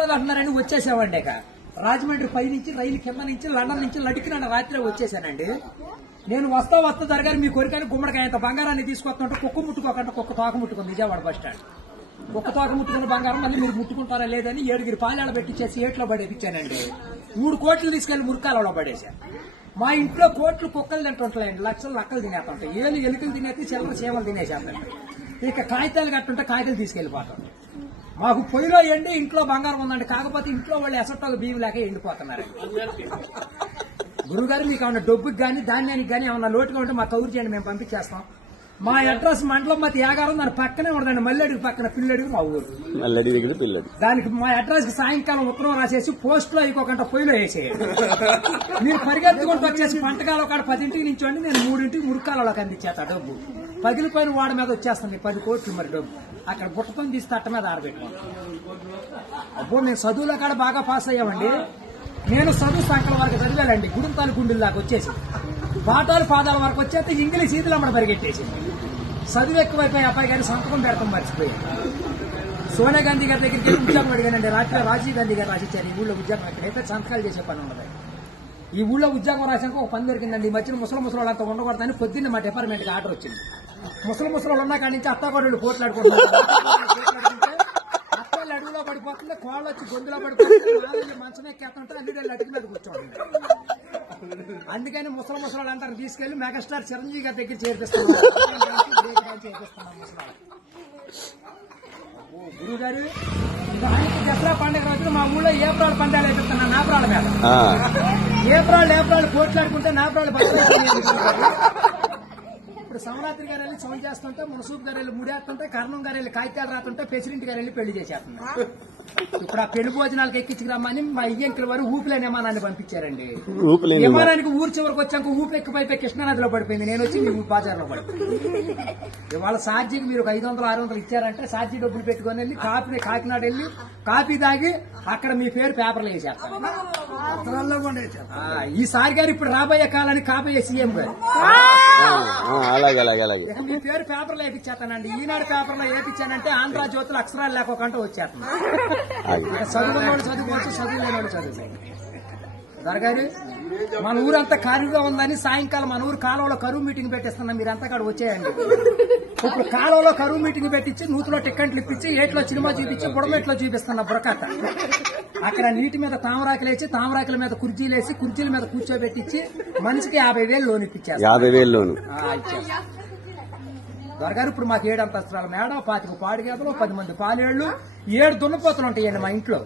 అంటున్నారని వచ్చేసామండి. ఇక రాజమండ్రి పై నుంచి రైలు కింద నుంచి లండన్ నుంచి లడికిన రాత్రి వచ్చేసానండి. నేను వస్తా దొరగారు మీ కోరికని గుమ్మడికాయంత బంగారాన్ని తీసుకొస్తుంటే కుక్క ముట్టుకోకుండా కుక్క తోక ముట్టుకుంది విజయవాడ బస్ స్టాండ్. కుక్క తోక ముట్టుకున్న బంగారం మళ్ళీ మీరు ముట్టుకుంటారా లేదని 7 పాలేళ్ళ పెట్టించేసి ఏట్లో పడేపించానండి. 3 కోట్లు తీసుకెళ్లి మురికాలలో పడేశాను. మా ఇంట్లో కోట్లు కుక్కలు తింటుంటాయండి, లక్షలు లక్కలు తినేస్తుంటాయి, ఏళ్ళు ఎలుకలు తినేసి చిల్లర చీమలు తినేసేస్తాయి. ఇక కాగితాలు కట్టుంటే కాగితాలు తీసుకెళ్లిపోతాం. మాకు పొయ్యిలో ఎండి ఇంట్లో బంగారం ఉందండి, కాకపోతే ఇంట్లో వాళ్ళు ఎసట్టాలు బియ్యం లేక ఎండిపోతున్నారు. గురుగారు మీకు ఏమన్నా డబ్బుకి గానీ ధాన్యానికి గానీ ఏమన్నా లోటుగా ఉంటే మా కౌరు చేయండి, మేము పంపించేస్తాం. మా అడ్రస్ మండలం మధ్య యాగారం, దాని పక్కనే ఉండదండి, మల్లెడికి పక్కన పిల్లడికి మా ఊరు. దానికి మా అడ్రస్ కి సాయంకాలం ఉత్తరం రాసేసి పోస్ట్ లో అయిపోకుండా పొయ్యిలో వేసేయండి. మీరు పరిగెత్తుకుంటూ వచ్చేసి పంటకాల ఒక 10ంటికి నించోండి, నేను 3ంటికి మురికాలలోకి అందించేస్తా డబ్బు. పగిలిపోయిన వాడి మీద వచ్చేస్తుంది 10 కోట్లు మరి డబ్బు. అక్కడ బుట్టతో తీసి తట్ట మీద ఆరబెట్టుకోండి. అప్పుడు నేను చదువులో కాడ బాగా పాస్ అయ్యామండి. నేను చదువు సంకల వరకు చదివానండి, గుడుంతాలు గుండెల దాకా వచ్చేసి పాఠాలు పాదాల వరకు వచ్చేస్తే ఇంగ్లీష్ ఈదులు అమ్మడ పరిగెట్టేసింది. చదువు ఎక్కువైపోయి అబ్బాయి గారి సంతకం పెడతాం మర్చిపోయాను. సోనియా గాంధీ గారి దగ్గరికి వెళ్ళి ఉద్యోగం అడిగానండి. రాత్రి రాజీవ్ గాంధీ గారు రాసిచ్చారు, ఈ ఊళ్ళో ఉద్యోగం ఎక్కడైతే సంతకాలు చేసే పని ఉండదు. ఈ ఊళ్ళో ఉద్యోగం రాసాక ఒక పని దొరికిందండి. ఈ మధ్యన ముసలి వాళ్ళంతా ఉండకూడదని పొద్దున్న మా డిపార్ట్మెంట్ కి ఆర్డర్ వచ్చింది. ముసలి వాళ్ళు ఉన్న కాడి నుంచి అత్తాకోడళ్ళు పోట్లాడుకుంటున్నారు. అత్తలు అడుగులో పడిపోతుంది, కోళ్ళు వచ్చి గొంతులో పడిపోతుంది, మంచం ఎక్కేస్తుంటే అల్లుడు అడుగు మీద కూర్చోండి. అందుకని ముసలి వాళ్ళందరూ తీసుకెళ్లి మెగాస్టార్ చిరంజీవి గారి దగ్గర చేర్పిస్తున్నాం. గురువు గారు ఆయనకి దసరా పండుగ రోజున మా ఊళ్ళో ఏప్రాల్ పందాలు వేపిస్తున్నాను. నాపరాళ్ళ మీద ఏప్రాల్ పోట్లాడుకుంటే నాపరాళ్ళు ఇప్పుడు సమరాత్రి గారు వెళ్ళి సౌండ్ చేస్తుంటే, మునసూప్ గారు వెళ్ళి ముడేస్తుంటే, కర్ణం గారు వెళ్ళి కాగితాలు రాస్తుంటే, ప్రెసిడెంట్ గారు వెళ్ళి పెళ్లి చేసేస్తున్నారు. ఇప్పుడు ఆ పెళ్లి భోజనాలకు ఎక్కించుకురమ్మని మా ఇయ్యంకుల వారు ఊపిలేని విమానాన్ని పంపించారండి. విమానానికి ఊరు చివరికి వచ్చాక ఊపి ఎక్కిపోయి కృష్ణానదిలో పడిపోయింది. నేను వచ్చి మీ బాజార్లో పడిపోయింది. ఇవాళ సార్జీకి మీరు 500-600 ఇచ్చారంటే సార్జీ డబ్బులు పెట్టుకుని వెళ్ళి కాకినాడ వెళ్ళి కాఫీ తాగి అక్కడ మీ పేరు పేపర్లో వేసేస్తారు. ఈసారి గారు ఇప్పుడు రాబోయే కాలానికి కాబోయే సీఎం గారు మీ పేరు పేపర్లో వేపించేస్తానండి. ఈనాడు పేపర్లో వేపించానంటే ఆంధ్ర జ్యోతులు అక్షరాలు లేకోకుండా వచ్చేస్తాను. చదువుకున్నోడు చదువుకోవచ్చు, చదువులేనోడు చదువుకోవచ్చు. దొరగారు మన ఊరంతా ఖాళీగా ఉందని సాయంకాలం మన ఊరు కాలువలో కరువు మీటింగ్ పెట్టిస్తున్నాం, మీరంతా కాడ వచ్చేయండి. ఇప్పుడు కాలువలో కరువు మీటింగ్ పెట్టించి నూతులో టిక్కెట్లు ఇప్పించి ఏట్లో సినిమా చూపించి బుడమెట్లో చూపిస్తున్నా బురకట్ట. అక్కడ నీటి మీద తామరాకులు వేసి తామరాకుల మీద కుర్చీలేసి కుర్చీల మీద కూర్చోబెట్టించి మనిషికి 50,000 లోన్ ఇప్పించారు. 50,000 లోన్ దొరగారు ఇప్పుడు మాకు 7 అంతస్తుల మేడ, 25 పాడి గేదలు, 10 మంది పాలేళ్లు, 7 దున్నపోతులు ఉంటాయండి మా ఇంట్లో.